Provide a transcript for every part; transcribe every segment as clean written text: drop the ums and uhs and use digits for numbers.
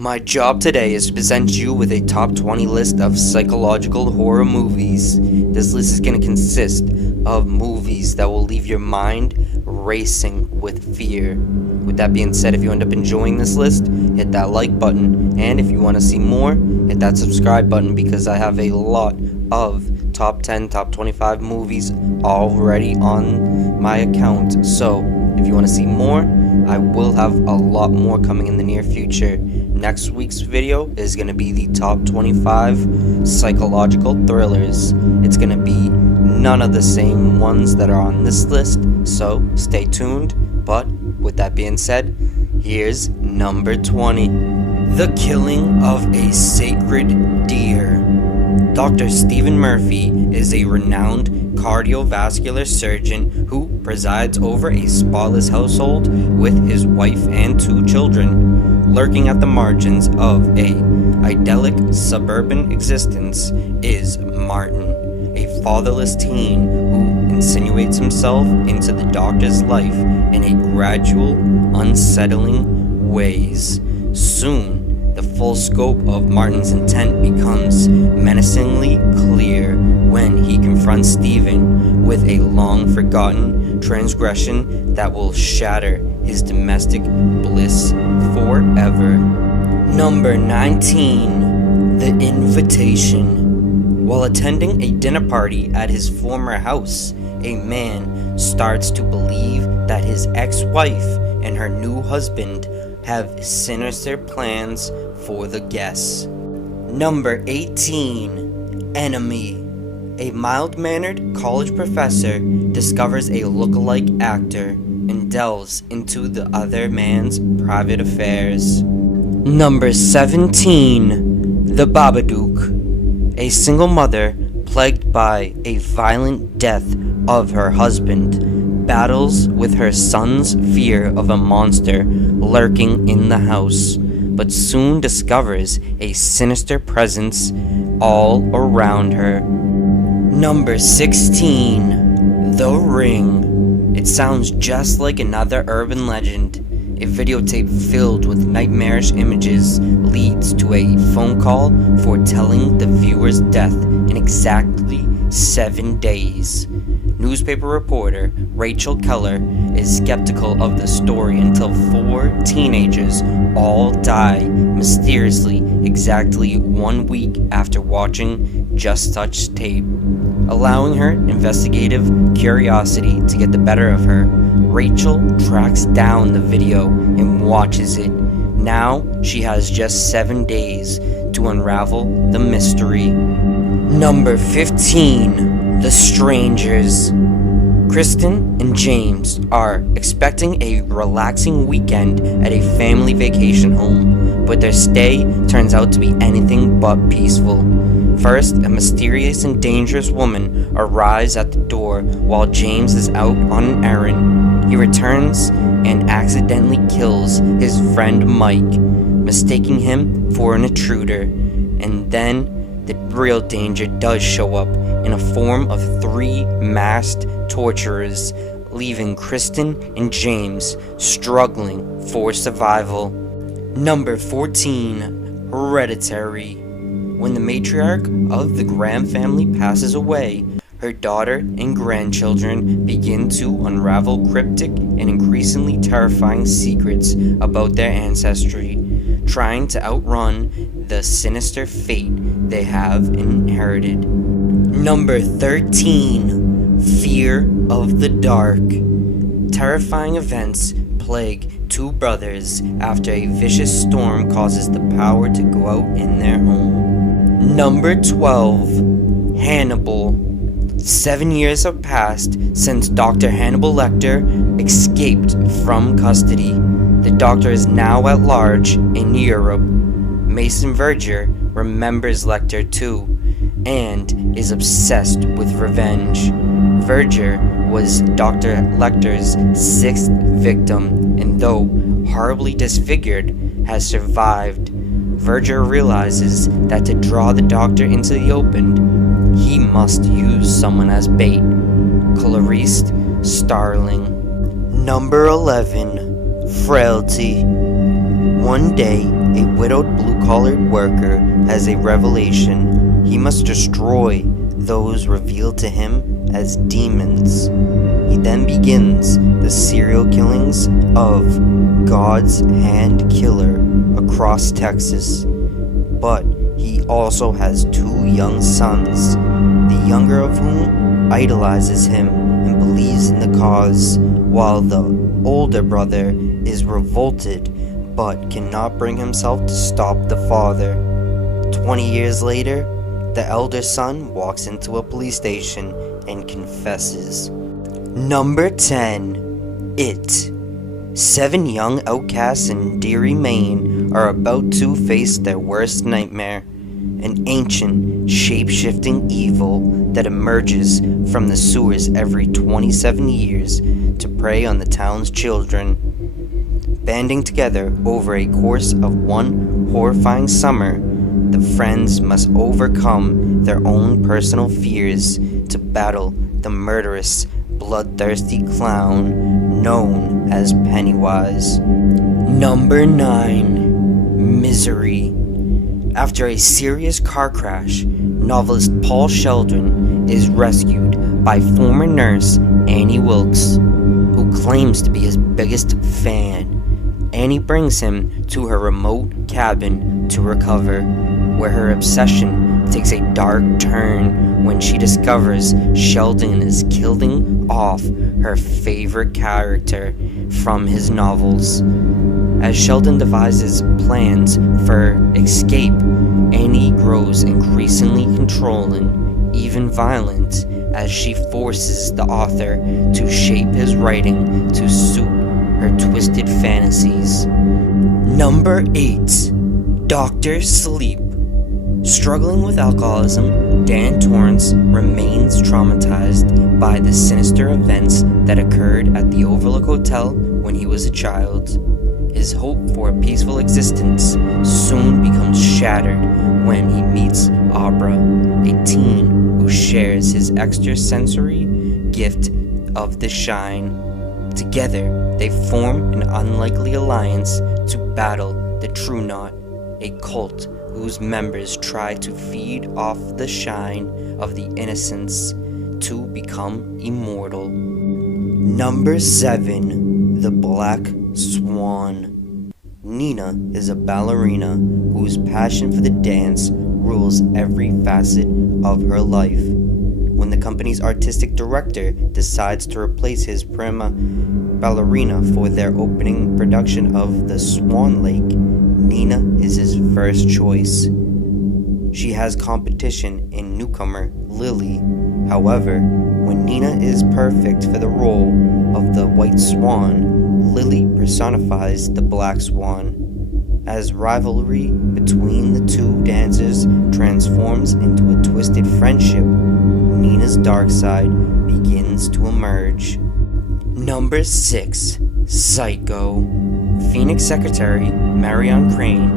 My job today is to present you with a top 20 list of psychological horror movies. This list is going to consist of movies that will leave your mind racing with fear. With that being said, if you end up enjoying this list, hit that like button, and if you want to see more, hit that subscribe button because I have a lot of top 10, top 25 movies already on my account. So if you want to see more, I will have a lot more coming in the near future. Next week's video is going to be the top 25 psychological thrillers. It's going to be none of the same ones that are on this list, so stay tuned. But with that being said, here's number 20. The Killing of a Sacred Deer. Dr. Stephen Murphy is a renowned cardiovascular surgeon who presides over a spotless household with his wife and 2 children. Lurking at the margins of an idyllic suburban existence is Martin, a fatherless teen who insinuates himself into the doctor's life in a gradual, unsettling ways. Soon, the full scope of Martin's intent becomes menacingly clear when he confronts Stephen with a long-forgotten transgression that will shatter his domestic bliss forever. Number 19. The Invitation. While attending a dinner party at his former house, a man starts to believe that his ex-wife and her new husband have sinister plans for the guests. Number 18. Enemy. A mild-mannered college professor discovers a look-alike actor and delves into the other man's private affairs. Number 17. The Babadook. A single mother, plagued by a violent death of her husband, battles with her son's fear of a monster lurking in the house, but soon discovers a sinister presence all around her. Number 16. The Ring. It sounds just like another urban legend. A videotape filled with nightmarish images leads to a phone call foretelling the viewer's death in exactly 7 days. Newspaper reporter Rachel Keller is skeptical of the story until 4 teenagers all die mysteriously exactly 1 week after watching just such tape. Allowing her investigative curiosity to get the better of her, Rachel tracks down the video and watches it. Now she has just 7 days to unravel the mystery. Number 15. The Strangers. Kristen and James are expecting a relaxing weekend at a family vacation home, but their stay turns out to be anything but peaceful. First, a mysterious and dangerous woman arrives at the door while James is out on an errand. He returns and accidentally kills his friend Mike, mistaking him for an intruder. And then the real danger does show up in a form of 3 masked torturers, leaving Kristen and James struggling for survival. Number 14. Hereditary. When the matriarch of the Graham family passes away, her daughter and grandchildren begin to unravel cryptic and increasingly terrifying secrets about their ancestry, trying to outrun the sinister fate they have inherited. Number 13. Fear of the Dark. Terrifying events plague 2 brothers after a vicious storm causes the power to go out in their home. Number 12. Hannibal. 7 years have passed since Dr. Hannibal Lecter escaped from custody. The doctor is now at large in Europe. Mason Verger remembers Lecter too, and is obsessed with revenge. Verger was Dr. Lecter's 6th victim, and though horribly disfigured, has survived. Verger realizes that to draw the doctor into the open, he must use someone as bait. Clarice Starling. Number 11. Frailty. One day, A widowed blue-collared worker has a revelation. He must destroy those revealed to him as demons. He then begins the serial killings of God's Hand Killer across Texas. But he also has 2 young sons, the younger of whom idolizes him and believes in the cause, while the older brother is revolted but cannot bring himself to stop the father. 20 years later, the elder son walks into a police station and confesses. Number 10. It. 7 young outcasts in Deary, Maine are about to face their worst nightmare, an ancient, shape-shifting evil that emerges from the sewers every 27 years to prey on the town's children. Banding together over a course of one horrifying summer, the friends must overcome their own personal fears to battle the murderous, bloodthirsty clown known as Pennywise. Number 9. Misery. After a serious car crash, novelist Paul Sheldon is rescued by former nurse Annie Wilkes, who claims to be his biggest fan. Annie brings him to her remote cabin to recover, where her obsession takes a dark turn when she discovers Sheldon is killing off her favorite character from his novels. As Sheldon devises plans for escape, Annie grows increasingly controlling, even violent, as she forces the author to shape his writing to suit her twisted fantasies. Number 8. Dr. Sleep. Struggling with alcoholism, Dan Torrance remains traumatized by the sinister events that occurred at the Overlook Hotel when he was a child. His hope for a peaceful existence soon becomes shattered when he meets Abra, a teen who shares his extrasensory gift of the shine. Together, they form an unlikely alliance to battle the True Knot, a cult whose members try to feed off the shine of the innocents to become immortal. Number 7. The Black Swan. Nina is a ballerina whose passion for the dance rules every facet of her life. When the company's artistic director decides to replace his prima ballerina for their opening production of The Swan Lake, Nina is his first choice. She has competition in newcomer Lily. However, when Nina is perfect for the role of the White Swan, Lily personifies the Black Swan. As rivalry between the two dancers transforms into a twisted friendship, Nina's dark side begins to emerge. Number 6. Psycho. Phoenix secretary Marion Crane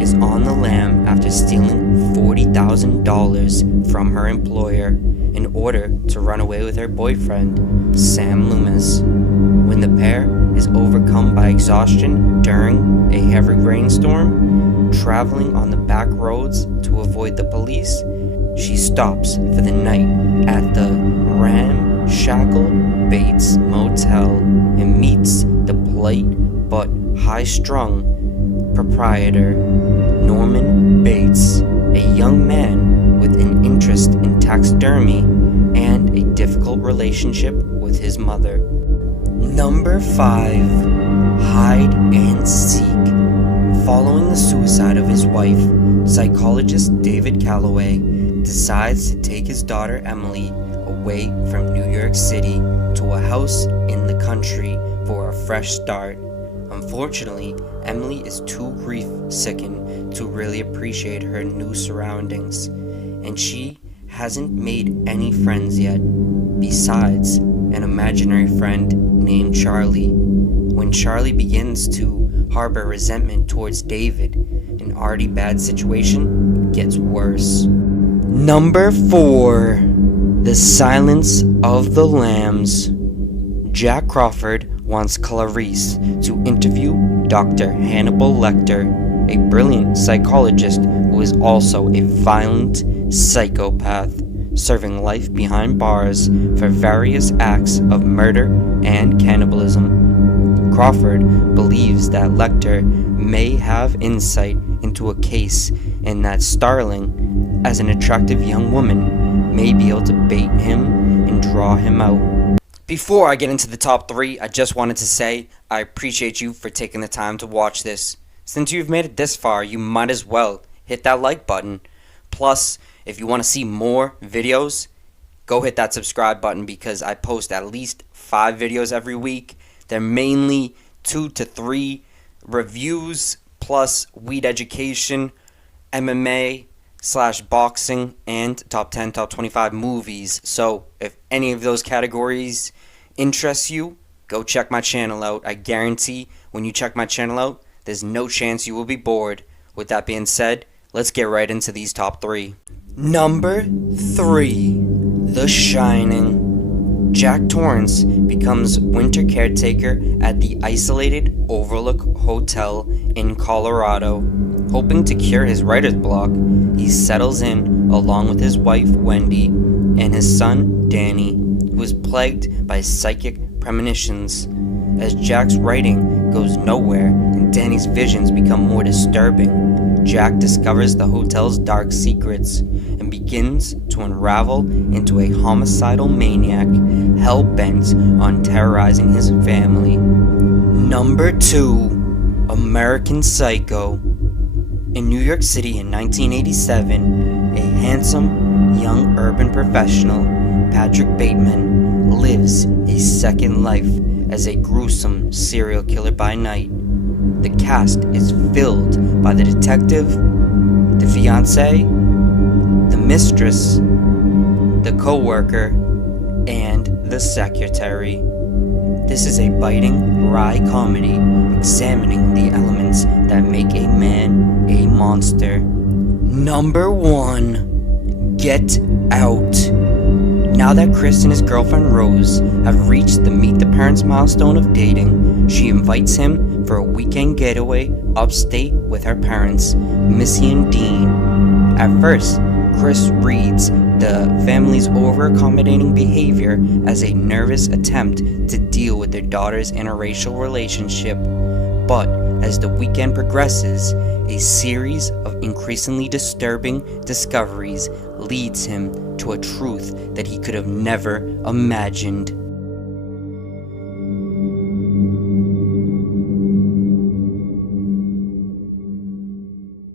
is on the lam after stealing $40,000 from her employer in order to run away with her boyfriend, Sam Loomis. When the pair is overcome by exhaustion during a heavy rainstorm, traveling on the back roads to avoid the police, she stops for the night at the ramshackle Bates Motel and meets the polite but high-strung proprietor, Norman Bates, a young man with an interest in taxidermy and a difficult relationship with his mother. Number 5. Hide and Seek. Following the suicide of his wife, psychologist David Calloway decides to take his daughter Emily away from New York City to a house in the country for a fresh start. Unfortunately, Emily is too grief-stricken to really appreciate her new surroundings, and she hasn't made any friends yet, besides an imaginary friend named Charlie. When Charlie begins to harbor resentment towards David, an already bad situation gets worse. Number 4. The Silence of the Lambs. Jack Crawford wants Clarice to interview Dr. Hannibal Lecter, a brilliant psychologist who is also a violent psychopath, serving life behind bars for various acts of murder and cannibalism. Crawford believes that Lecter may have insight into a case and that Starling, as an attractive young woman, may be able to bait him and draw him out. Before I get into the top 3, I just wanted to say I appreciate you for taking the time to watch this. Since you've made it this far, you might as well hit that like button. Plus, if you want to see more videos, go hit that subscribe button because I post at least 5 videos every week. They're mainly 2 to 3 reviews plus weed education, MMA/boxing, and top 10, top 25 movies. So if any of those categories interest you, go check my channel out. I guarantee when you check my channel out, there's no chance you will be bored. With that being said, let's get right into these top 3. Number 3, The Shining. Jack Torrance becomes winter caretaker at the isolated Overlook Hotel in Colorado. Hoping to cure his writer's block, he settles in along with his wife Wendy and his son Danny, who is plagued by psychic premonitions. As Jack's writing goes nowhere and Danny's visions become more disturbing, Jack discovers the hotel's dark secrets and begins to unravel into a homicidal maniac hell-bent on terrorizing his family. Number 2, American Psycho. In New York City in 1987, a handsome, young urban professional, Patrick Bateman, lives a second life as a gruesome serial killer by night. The cast is filled by the detective, the fiancé, the mistress, the co-worker, and the secretary. This is a biting, wry comedy examining the elements that make a man a monster. Number 1, Get Out. Now that Chris and his girlfriend Rose have reached the meet the parents milestone of dating, she invites him for a weekend getaway upstate with her parents, Missy and Dean. At first, Chris reads the family's over-accommodating behavior as a nervous attempt to deal with their daughter's interracial relationship. But as the weekend progresses, a series of increasingly disturbing discoveries leads him to a truth that he could have never imagined.